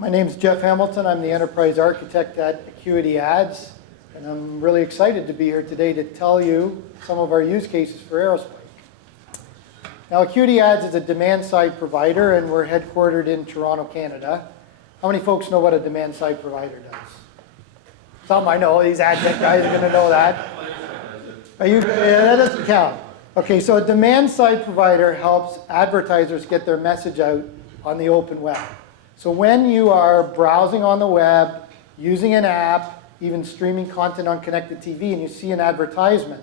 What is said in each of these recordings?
My name is Jeff Hamilton. I'm the enterprise architect at AcuityAds, and I'm really excited to be here today to tell you some of our use cases for Aerospike. Now, AcuityAds is a demand-side provider, and we're headquartered in Toronto, Canada. How many folks know what a demand-side provider does? Some I know. These AdTech guys are going to know that. Yeah, that doesn't count. Okay, so a demand-side provider helps advertisers get their message out on the open web. So when you are browsing on the web, using an app, even streaming content on connected TV, and you see an advertisement,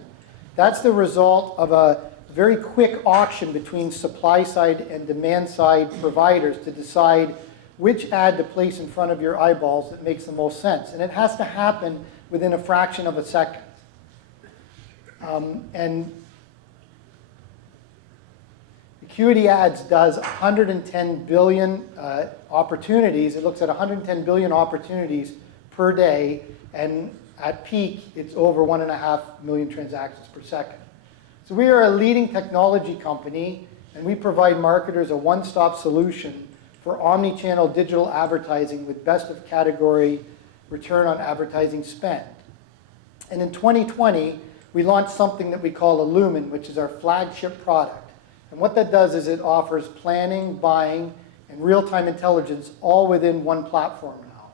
that's the result of a very quick auction between supply-side and demand-side providers to decide which ad to place in front of your eyeballs that makes the most sense. And it has to happen within a fraction of a second. And AcuityAds does 110 billion opportunities. It looks at 110 billion opportunities per day, and at peak, it's over 1.5 million transactions per second. So we are a leading technology company, and we provide marketers a one-stop solution for omni-channel digital advertising with best-of-category return on advertising spend. And in 2020, we launched something that we call Illumina, which is our flagship product. And what that does is it offers planning, buying, and real-time intelligence all within one platform now.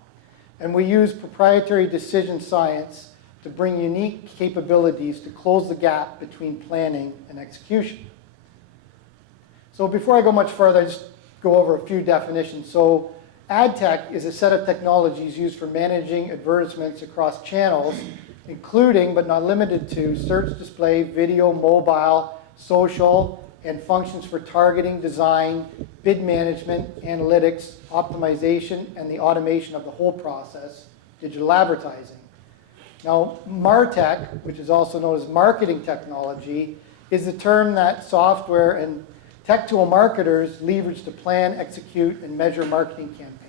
And we use proprietary decision science to bring unique capabilities to close the gap between planning and execution. So before I go much further, I just go over a few definitions. So AdTech is a set of technologies used for managing advertisements across channels, including but not limited to search, display, video, mobile, social, and functions for targeting, design, bid management, analytics, optimization, and the automation of the whole process, digital advertising. Now, MarTech, which is also known as marketing technology, is the term that software and tech tool marketers leverage to plan, execute, and measure marketing campaigns.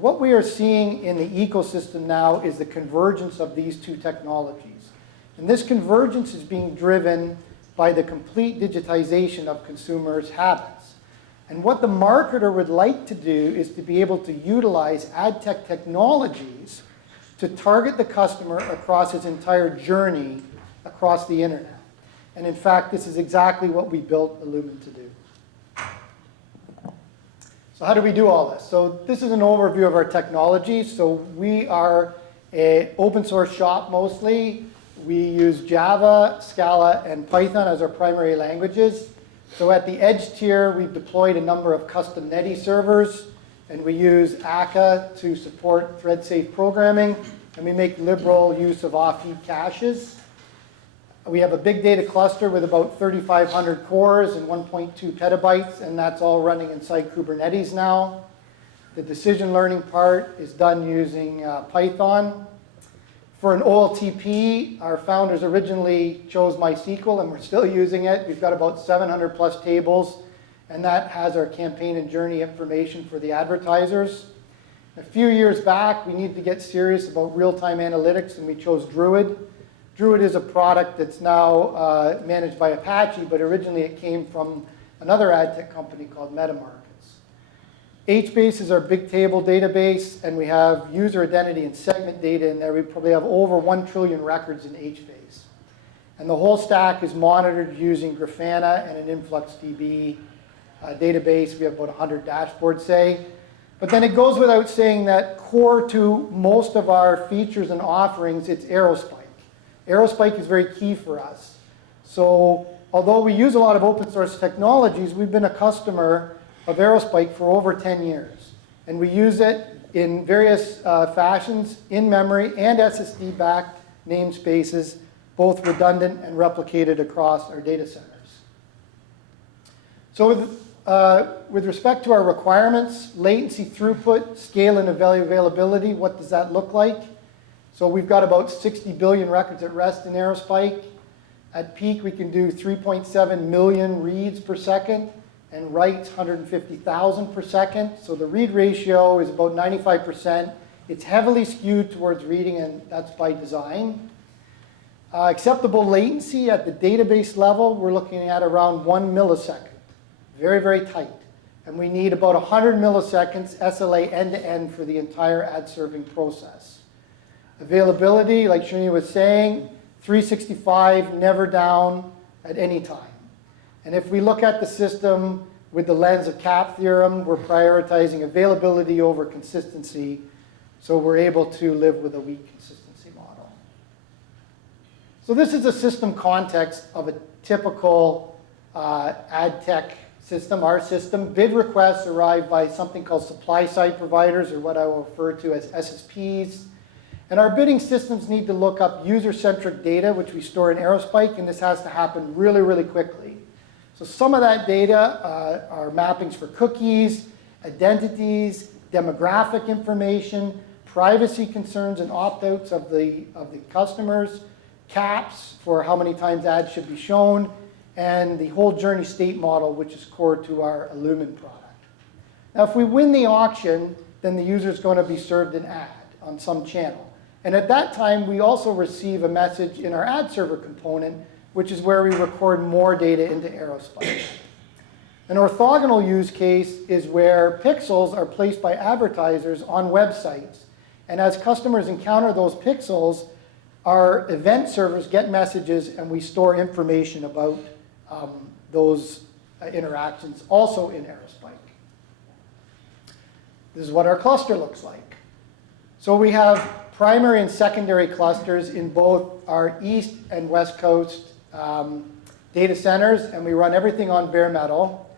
What we are seeing in the ecosystem now is the convergence of these two technologies. And this convergence is being driven by the complete digitization of consumers' habits. And what the marketer would like to do is to be able to utilize ad tech technologies to target the customer across his entire journey across the internet. And in fact, this is exactly what we built Illumina to do. So how do we do all this? So this is an overview of our technology. So we are an open source shop mostly. We use Java, Scala, and Python as our primary languages. So at the edge tier, we've deployed a number of custom Netty servers, and we use Akka to support thread-safe programming, and we make liberal use of off-heap caches. We have a big data cluster with about 3,500 cores and 1.2 petabytes, and that's all running inside Kubernetes now. The decision learning part is done using Python. For an OLTP, our founders originally chose MySQL, and we're still using it. We've got about 700 plus tables, and that has our campaign and journey information for the advertisers. A few years back, we needed to get serious about real-time analytics, and we chose Druid. Druid is a product that's now managed by Apache, but originally it came from another ad tech company called MetaMarkets. Hbase is our big table database, and we have user identity and segment data in there. We probably have over 1 trillion records in Hbase. And the whole stack is monitored using Grafana and an InfluxDB database. We have about 100 dashboards, say. But then it goes without saying that core to most of our features and offerings, it's Aerospike. Aerospike is very key for us. So although we use a lot of open source technologies, we've been a customer of Aerospike for over 10 years. And we use it in various fashions, in memory and SSD-backed namespaces, both redundant and replicated across our data centers. So with respect to our requirements, latency, throughput, scale, and availability, what does that look like? So we've got about 60 billion records at rest in Aerospike. At peak, we can do 3.7 million reads per second and writes 150,000 per second. So the read ratio is about 95%. It's heavily skewed towards reading, and that's by design. Acceptable latency at the database level, we're looking at around 1 millisecond. Very, very tight. And we need about 100 milliseconds SLA end-to-end for the entire ad serving process. Availability, like Srini was saying, 365, never down at any time. And if we look at the system with the lens of CAP theorem, we're prioritizing availability over consistency, so we're able to live with a weak consistency model. So this is a system context of a typical AdTech system, our system. Bid requests arrive by something called supply-side providers, or what I will refer to as SSPs. And our bidding systems need to look up user-centric data, which we store in Aerospike, and this has to happen really, really quickly. So some of that data are mappings for cookies, identities, demographic information, privacy concerns and opt-outs of the customers, caps for how many times ads should be shown, and the whole journey state model, which is core to our Illumina product. Now, if we win the auction, then the user is going to be served an ad on some channel. And at that time, we also receive a message in our ad server component, which is where we record more data into Aerospike. An orthogonal use case is where pixels are placed by advertisers on websites. And as customers encounter those pixels, our event servers get messages and we store information about those interactions also in Aerospike. This is what our cluster looks like. So we have primary and secondary clusters in both our East and West Coast data centers, and we run everything on bare metal.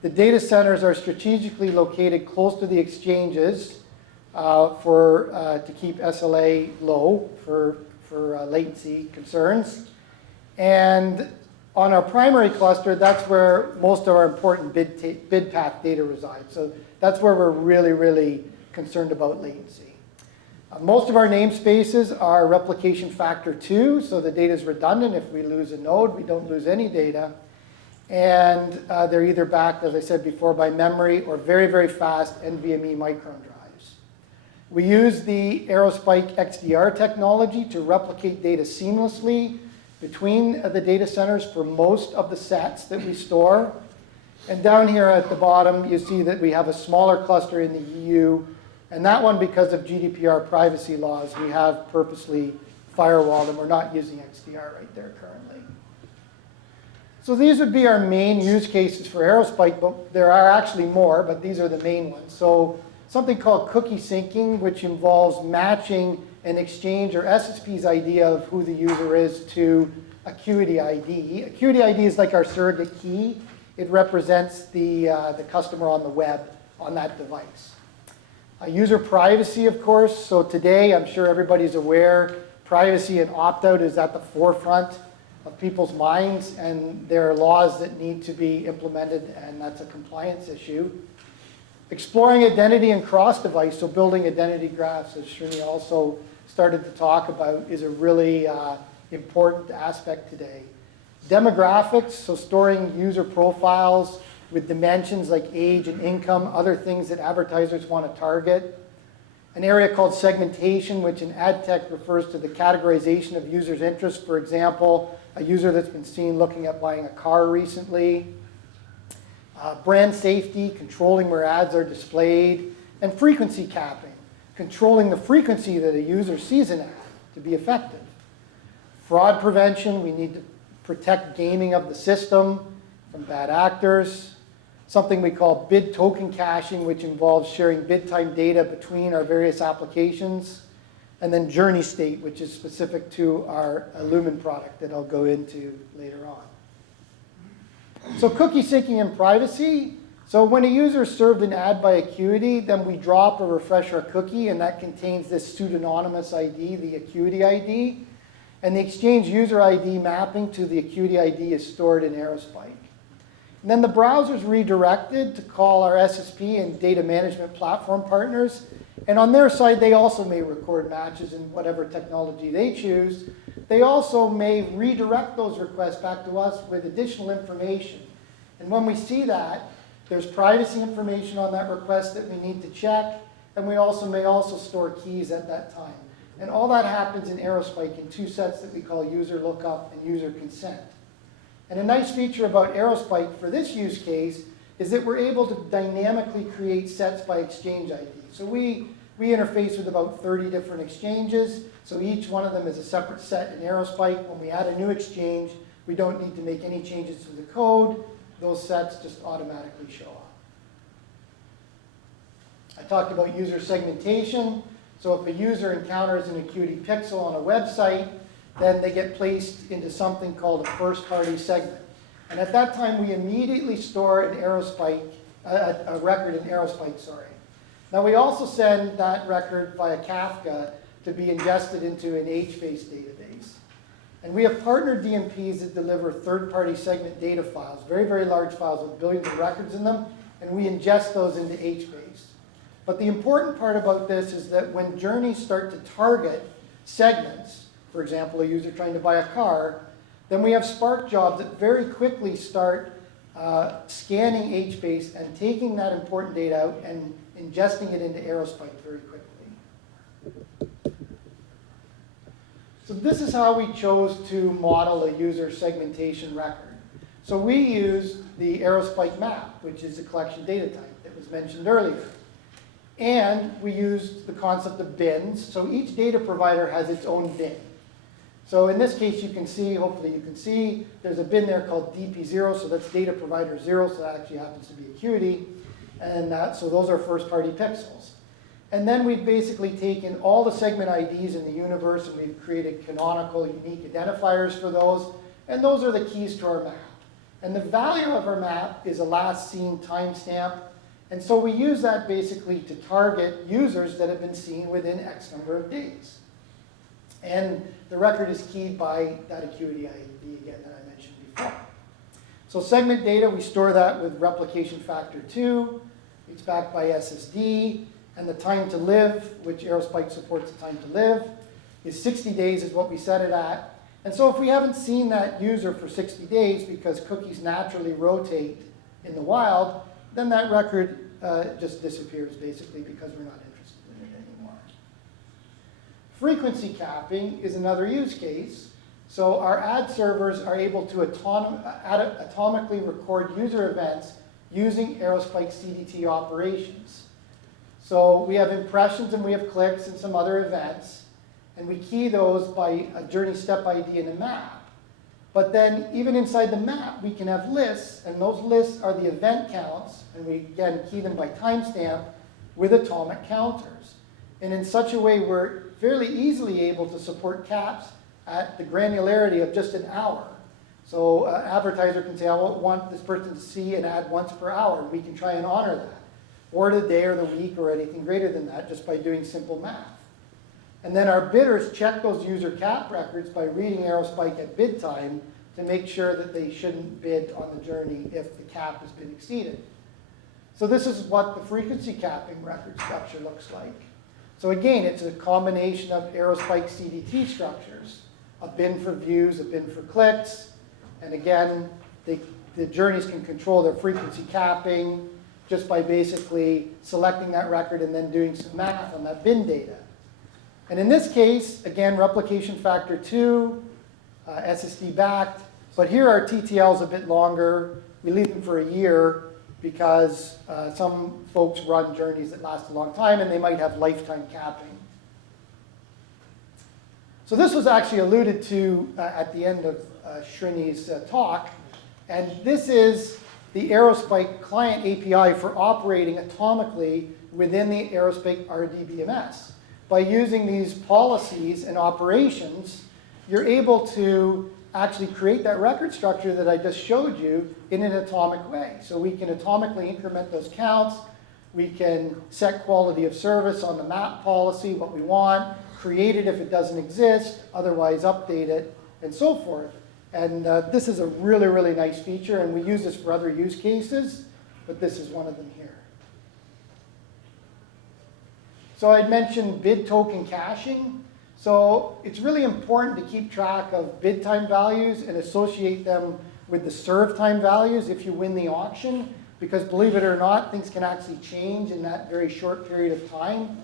The data centers are strategically located close to the exchanges to keep SLA low for latency concerns. And on our primary cluster, that's where most of our important bid path data resides. So that's where we're really, really concerned about latency. Most of our namespaces are replication factor 2, so the data is redundant. If we lose a node, we don't lose any data. And they're either backed, as I said before, by memory or very, very fast NVMe Micron drives. We use the Aerospike XDR technology to replicate data seamlessly between the data centers for most of the sets that we store. And down here at the bottom, you see that we have a smaller cluster in the EU. And that one, because of GDPR privacy laws, we have purposely firewalled, and we're not using XDR right there currently. So these would be our main use cases for Aerospike, but there are actually more, but these are the main ones. So something called cookie syncing, which involves matching an exchange or SSP's idea of who the user is to AcuityID. AcuityID is like our surrogate key. It represents the customer on the web on that device. User privacy, of course. So today, I'm sure everybody's aware, privacy and opt-out is at the forefront of people's minds, and there are laws that need to be implemented, and that's a compliance issue. Exploring identity and cross-device, so building identity graphs, as Srini also started to talk about, is a really important aspect today. Demographics, so storing user profiles with dimensions like age and income, other things that advertisers want to target. An area called segmentation, which in AdTech refers to the categorization of users' interests. For example, a user that's been seen looking at buying a car recently. Brand safety, controlling where ads are displayed. And frequency capping, controlling the frequency that a user sees an ad to be effective. Fraud prevention, we need to protect gaming of the system from bad actors. Something we call bid token caching, which involves sharing bid time data between our various applications. And then journey state, which is specific to our Illumina product that I'll go into later on. So cookie syncing and privacy. So when a user is served an ad by Acuity, then we drop or refresh our cookie, and that contains this pseudonymous ID, the Acuity ID. And the exchange user ID mapping to the Acuity ID is stored in Aerospike. And then the browser is redirected to call our SSP and data management platform partners. And on their side, they also may record matches in whatever technology they choose. They also may redirect those requests back to us with additional information. And when we see that, there's privacy information on that request that we need to check. And we may also store keys at that time. And all that happens in Aerospike in two sets that we call user lookup and user consent. And a nice feature about Aerospike for this use case is that we're able to dynamically create sets by exchange ID. So we interface with about 30 different exchanges. So each one of them is a separate set in Aerospike. When we add a new exchange, we don't need to make any changes to the code. Those sets just automatically show up. I talked about user segmentation. So if a user encounters an Acuity pixel on a website, then they get placed into something called a first-party segment. And at that time, we immediately store an Aerospike, a record in Aerospike, sorry. Now we also send that record via Kafka to be ingested into an Hbase database. And we have partnered DMPs that deliver third-party segment data files, very, very large files with billions of records in them, and we ingest those into Hbase. But the important part about this is that when journeys start to target segments, for example, a user trying to buy a car, then we have Spark jobs that very quickly start scanning Hbase and taking that important data out and ingesting it into Aerospike very quickly. So this is how we chose to model a user segmentation record. So we use the Aerospike map, which is a collection data type that was mentioned earlier. And we used the concept of bins. So each data provider has its own bin. So in this case, you can see, hopefully you can see, there's a bin there called DP0, so that's data provider 0, so that actually happens to be Acuity. And so those are first-party pixels. And then we've basically taken all the segment IDs in the universe, and we've created canonical, unique identifiers for those. And those are the keys to our map. And the value of our map is a last seen timestamp. And so we use that basically to target users that have been seen within X number of days. And the record is keyed by that Acuity ID again that I mentioned before. So segment data, we store that with replication factor 2. It's backed by SSD. And the time to live, which Aerospike supports the time to live, is 60 days is what we set it at. And so if we haven't seen that user for 60 days because cookies naturally rotate in the wild, then that record just disappears basically because we're not interested in it anymore. Frequency capping is another use case. So our ad servers are able to atomically record user events using Aerospike CDT operations. So we have impressions and we have clicks and some other events, and we key those by a journey step ID in a map. But then even inside the map, we can have lists, and those lists are the event counts, and we again key them by timestamp with atomic counters. And in such a way, we're fairly easily able to support caps at the granularity of just an hour. So an advertiser can say, I want this person to see an ad once per hour. We can try and honor that. Or the day or the week or anything greater than that just by doing simple math. And then our bidders check those user cap records by reading Aerospike at bid time to make sure that they shouldn't bid on the journey if the cap has been exceeded. So this is what the frequency capping record structure looks like. So again, it's a combination of Aerospike CDT structures, a bin for views, a bin for clicks, and again, the journeys can control their frequency capping just by basically selecting that record and then doing some math on that bin data. And in this case, again, replication factor 2, SSD backed, but here our TTL is a bit longer. We leave them for a year because some folks run journeys that last a long time and they might have lifetime capping. So this was actually alluded to at the end of Srini's talk, and this is the Aerospike client API for operating atomically within the Aerospike RDBMS. By using these policies and operations, you're able to actually create that record structure that I just showed you in an atomic way. So we can atomically increment those counts. We can set quality of service on the map policy, what we want, create it if it doesn't exist, otherwise update it, and so forth. And this is a really, really nice feature, and we use this for other use cases, but this is one of them here. So I'd mentioned bid token caching. So it's really important to keep track of bid time values and associate them with the serve time values if you win the auction, because believe it or not, things can actually change in that very short period of time.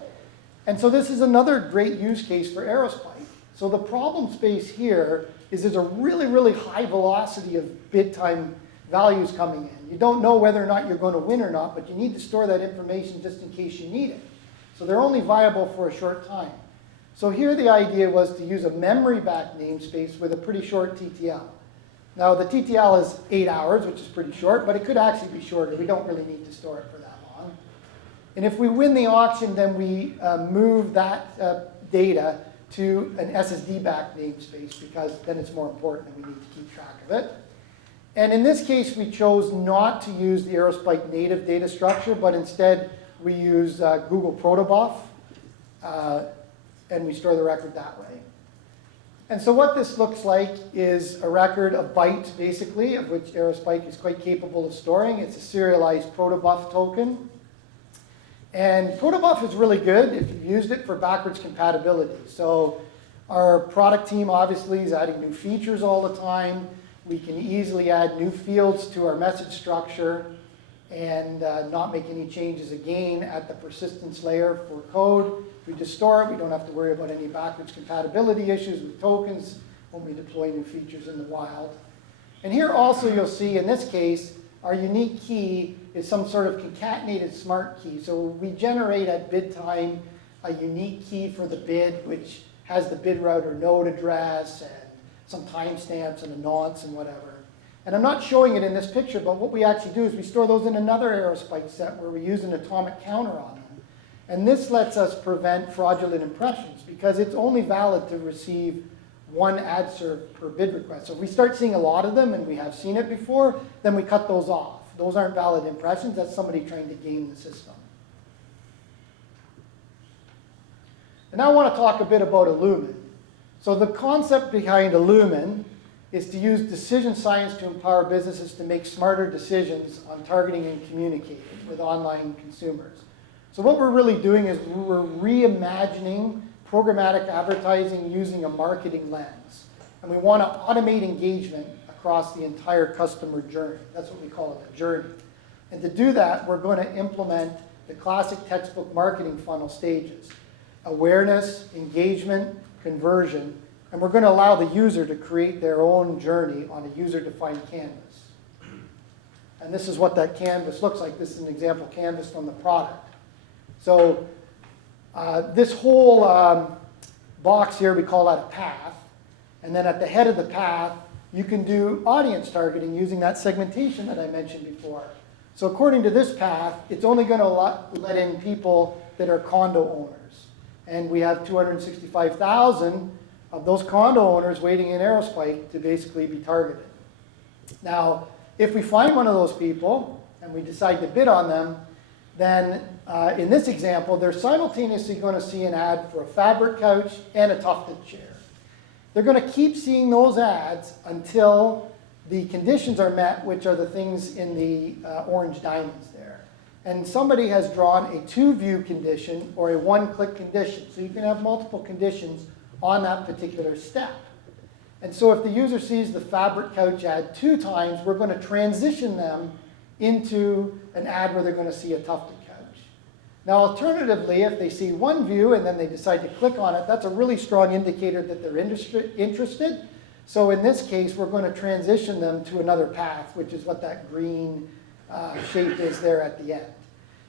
And so this is another great use case for Aerospike. So the problem space here is there's a really, really high velocity of bid time values coming in. You don't know whether or not you're going to win or not, but you need to store that information just in case you need it. So they're only viable for a short time. So here the idea was to use a memory-backed namespace with a pretty short TTL. Now the TTL is 8 hours, which is pretty short, but it could actually be shorter. We don't really need to store it for that long. And if we win the auction, then we move that data to an SSD-backed namespace, because then it's more important and we need to keep track of it. And in this case, we chose not to use the Aerospike native data structure, but instead we use Google Protobuf, and we store the record that way. And so what this looks like is a record of bytes, basically, of which Aerospike is quite capable of storing. It's a serialized Protobuf token. And Protobuf is really good if you've used it for backwards compatibility. So our product team obviously is adding new features all the time. We can easily add new fields to our message structure and not make any changes again at the persistence layer for code. We just store it. We don't have to worry about any backwards compatibility issues with tokens when we deploy new features in the wild. And here also you'll see, in this case, our unique key is some sort of concatenated smart key. So we generate at bid time a unique key for the bid, which has the bid router node address and some timestamps and a nonce and whatever. And I'm not showing it in this picture, but what we actually do is we store those in another Aerospike set where we use an atomic counter on them. And this lets us prevent fraudulent impressions, because it's only valid to receive one ad serve per bid request. So if we start seeing a lot of them, and we have seen it before, then we cut those off. Those aren't valid impressions. That's somebody trying to game the system. And now I want to talk a bit about Illumina. So the concept behind Illumina is to use decision science to empower businesses to make smarter decisions on targeting and communicating with online consumers. So what we're really doing is we're reimagining programmatic advertising using a marketing lens. And we want to automate engagement across the entire customer journey. That's what we call it, a journey. And to do that, we're going to implement the classic textbook marketing funnel stages: awareness, engagement, conversion. And we're going to allow the user to create their own journey on a user-defined canvas. And this is what that canvas looks like. This is an example canvas from the product. So this whole box here, we call that a path. And then at the head of the path, you can do audience targeting using that segmentation that I mentioned before. So according to this path, it's only going to let in people that are condo owners. And we have 265,000 of those condo owners waiting in Aerospike to basically be targeted. Now, if we find one of those people and we decide to bid on them, then in this example, they're simultaneously going to see an ad for a fabric couch and a tufted chair. They're going to keep seeing those ads until the conditions are met, which are the things in the orange diamonds there. And somebody has drawn a two-view condition or a one-click condition. So you can have multiple conditions on that particular step. And so if the user sees the fabric couch ad 2 times, we're going to transition them into an ad where they're going to see a tufted couch. Now alternatively, if they see one view and then they decide to click on it, that's a really strong indicator that they're interested. So in this case, we're going to transition them to another path, which is what that green shape is there at the end.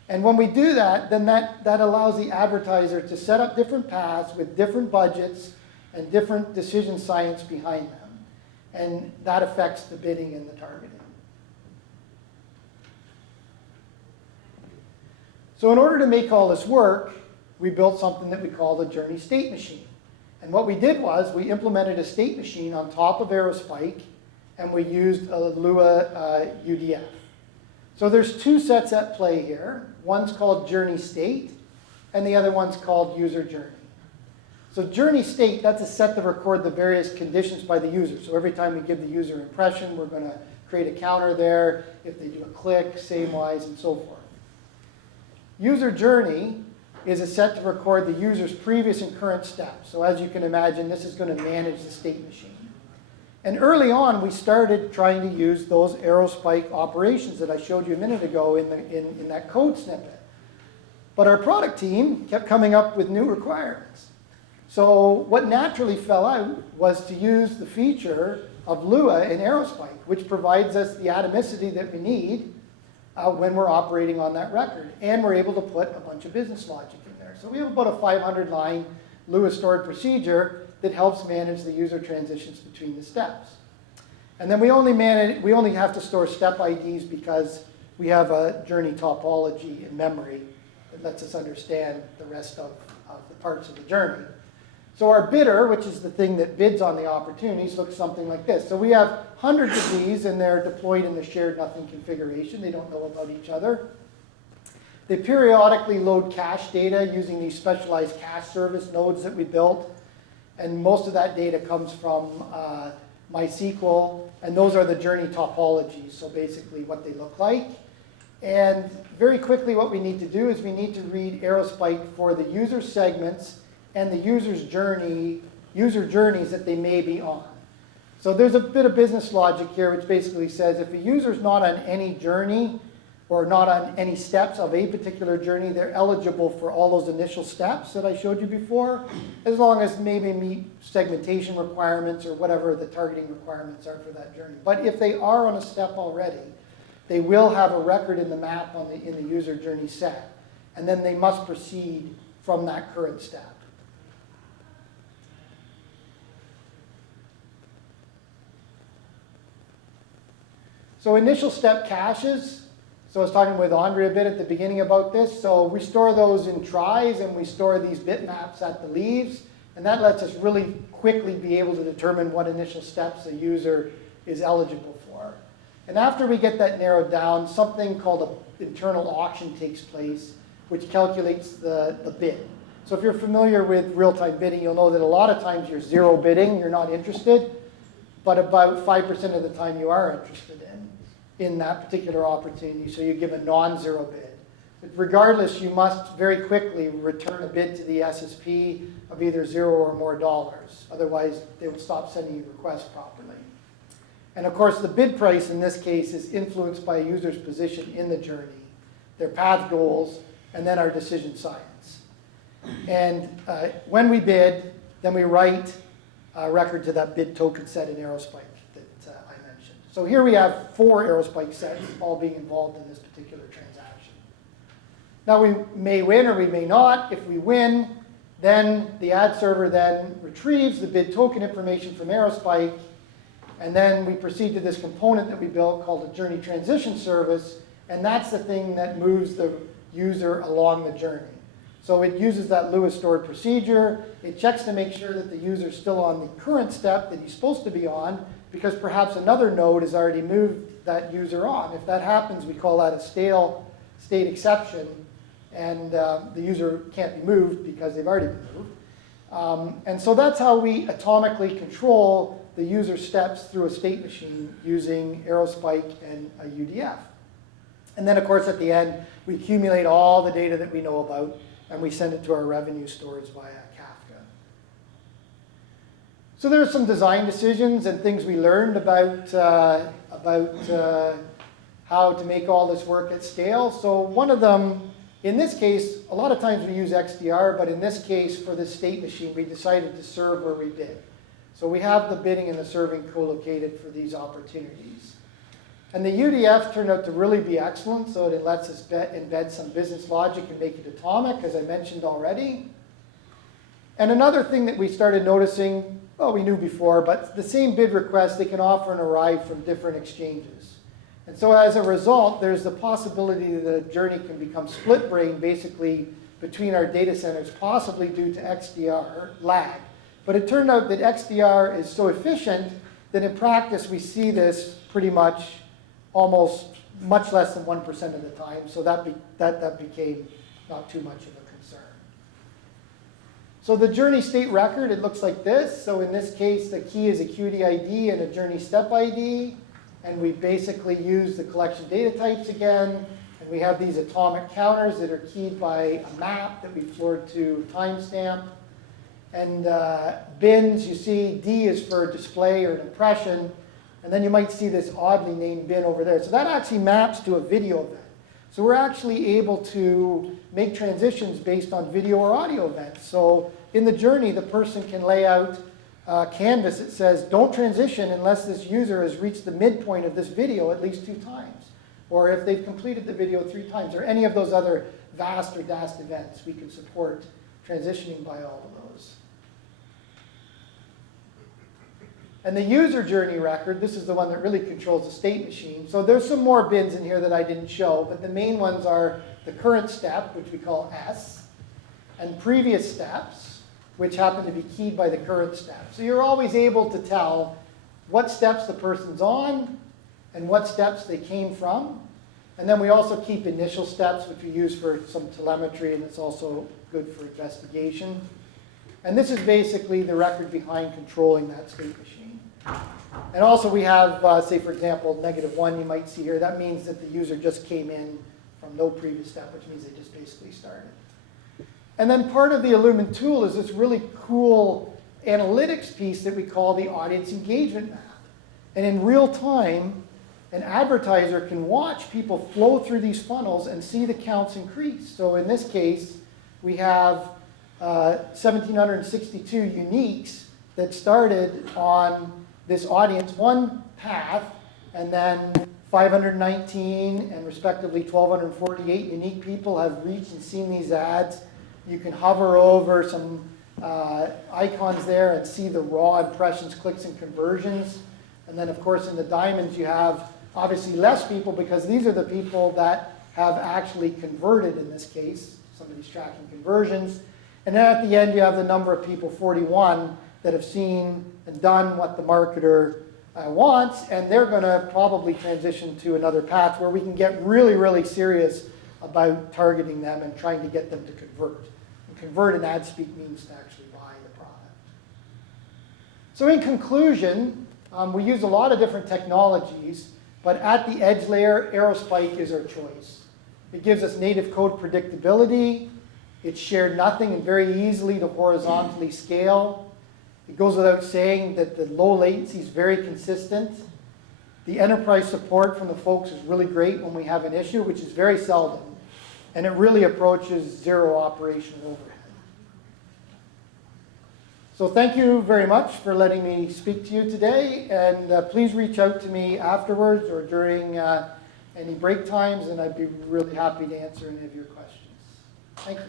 And when we do that, then that allows the advertiser to set up different paths with different budgets and different decision science behind them. And that affects the bidding and the targeting. So in order to make all this work, we built something that we call the Journey State Machine. And what we did was we implemented a state machine on top of Aerospike, and we used a Lua UDF. So there's 2 sets at play here. One's called Journey State, and the other one's called User Journey. So Journey State, that's a set to record the various conditions by the user. So every time we give the user impression, we're going to create a counter there. If they do a click, same-wise, and so forth. User Journey is a set to record the user's previous and current steps. So as you can imagine, this is going to manage the state machine. And early on, we started trying to use those Aerospike operations that I showed you a minute ago in that code snippet. But our product team kept coming up with new requirements. So what naturally fell out was to use the feature of Lua and Aerospike, which provides us the atomicity that we need when we're operating on that record. And we're able to put a bunch of business logic in there. So we have about a 500-line Lua stored procedure that helps manage the user transitions between the steps. And then we only have to store step IDs because we have a journey topology in memory that lets us understand the rest of the parts of the journey. So our bidder, which is the thing that bids on the opportunities, looks something like this. So we have hundreds of these, and they're deployed in the shared nothing configuration. They don't know about each other. They periodically load cache data using these specialized cache service nodes that we built. And most of that data comes from MySQL, and those are the journey topologies, so basically what they look like. And very quickly what we need to do is we need to read Aerospike for the user segments and the user journeys that they may be on. So there's a bit of business logic here which basically says if a user's not on any journey or not on any steps of a particular journey, they're eligible for all those initial steps that I showed you before, as long as maybe meet segmentation requirements or whatever the targeting requirements are for that journey. But if they are on a step already, they will have a record in the map in the user journey set, and then they must proceed from that current step. So initial step caches. So I was talking with Andre a bit at the beginning about this. So we store those in tries, and we store these bitmaps at the leaves. And that lets us really quickly be able to determine what initial steps a user is eligible for. And after we get that narrowed down, something called an internal auction takes place, which calculates the bid. So if you're familiar with real-time bidding, you'll know that a lot of times you're zero bidding, you're not interested, but about 5% of the time you are interested in that particular opportunity, so you give a non-zero bid. But regardless, you must very quickly return a bid to the SSP of either $0 or more dollars. Otherwise, they will stop sending you requests properly. And of course, the bid price in this case is influenced by a user's position in the journey, their path goals, and then our decision science. And when we bid, then we write a record to that bid token set in Aerospike. So here we have 4 Aerospike sets all being involved in this particular transaction. Now we may win or we may not. If we win, then the ad server then retrieves the bid token information from Aerospike, and then we proceed to this component that we built called a journey transition service, and that's the thing that moves the user along the journey. So it uses that Lua stored procedure. It checks to make sure that the user is still on the current step that he's supposed to be on, because perhaps another node has already moved that user on. If that happens, we call that a stale state exception, and the user can't be moved because they've already been moved. And so that's how we atomically control the user steps through a state machine using Aerospike and a UDF. And then, of course, at the end, we accumulate all the data that we know about, and we send it to our revenue stores via Kafka. So there are some design decisions and things we learned about how to make all this work at scale. So one of them, in this case, a lot of times we use XDR, but in this case, for this state machine, we decided to serve where we bid. So we have the bidding and the serving co-located for these opportunities. And the UDF turned out to really be excellent, so it lets us embed some business logic and make it atomic, as I mentioned already. And another thing that we started noticing, well, we knew before, but the same bid request, they can offer and arrive from different exchanges. And so as a result, there's the possibility that the journey can become split brain, basically between our data centers, possibly due to XDR lag. But it turned out that XDR is so efficient that in practice we see this pretty much almost much less than 1% of the time. So that became not too much of a concern. So the journey state record, it looks like this. So in this case, the key is AcuityID and a journey step ID. And we basically use the collection data types again. And we have these atomic counters that are keyed by a map that we floored to timestamp. And bins, you see D is for display or an impression. And then you might see this oddly named bin over there. So that actually maps to a video event. So we're actually able to make transitions based on video or audio events. So in the journey, the person can lay out Canvas, it says, don't transition unless this user has reached the midpoint of this video at least 2 times, or if they've completed the video 3 times, or any of those other VAST or DAST events. We can support transitioning by all of those. And the user journey record, this is the one that really controls the state machine. So there's some more bins in here that I didn't show, but the main ones are the current step, which we call S, and previous steps, which happen to be keyed by the current step. So you're always able to tell what steps the person's on and what steps they came from. And then we also keep initial steps, which we use for some telemetry, and it's also good for investigation. And this is basically the record behind controlling that state machine. And also we have, say for example, -1 you might see here. That means that the user just came in from no previous step, which means they just basically started. And then part of the Illumina tool is this really cool analytics piece that we call the audience engagement map. And in real time, an advertiser can watch people flow through these funnels and see the counts increase. So in this case, we have 1,762 uniques that started on this audience 1 path, and then 519 and respectively 1,248 unique people have reached and seen these ads. You can hover over some icons there and see the raw impressions, clicks, and conversions. And then, of course, in the diamonds, you have obviously less people because these are the people that have actually converted in this case. Somebody's tracking conversions. And then at the end, you have the number of people, 41, that have seen and done what the marketer wants. And they're going to probably transition to another path where we can get really, really serious about targeting them and trying to get them to convert. And convert in ad speak means to actually buy the product. So in conclusion, we use a lot of different technologies, but at the edge layer, Aerospike is our choice. It gives us native code predictability. It's shared nothing and very easily to horizontally scale. It goes without saying that the low latency is very consistent. The enterprise support from the folks is really great when we have an issue, which is very seldom. And it really approaches 0 operational overhead. So thank you very much for letting me speak to you today. And please reach out to me afterwards or during any break times, and I'd be really happy to answer any of your questions. Thank you.